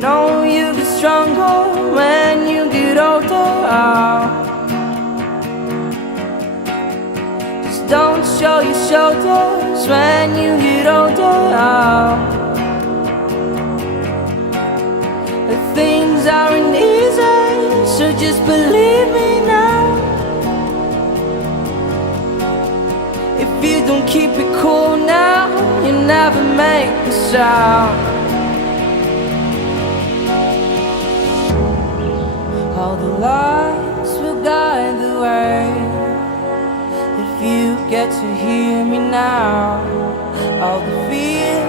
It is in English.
know you get stronger when you get older. Just don't show your shoulders when you get older. Things aren't easy, so just believe me now. If you don't keep it cool now, you never make the sound. All the lights will guide the way. If you get to hear me now, all the fears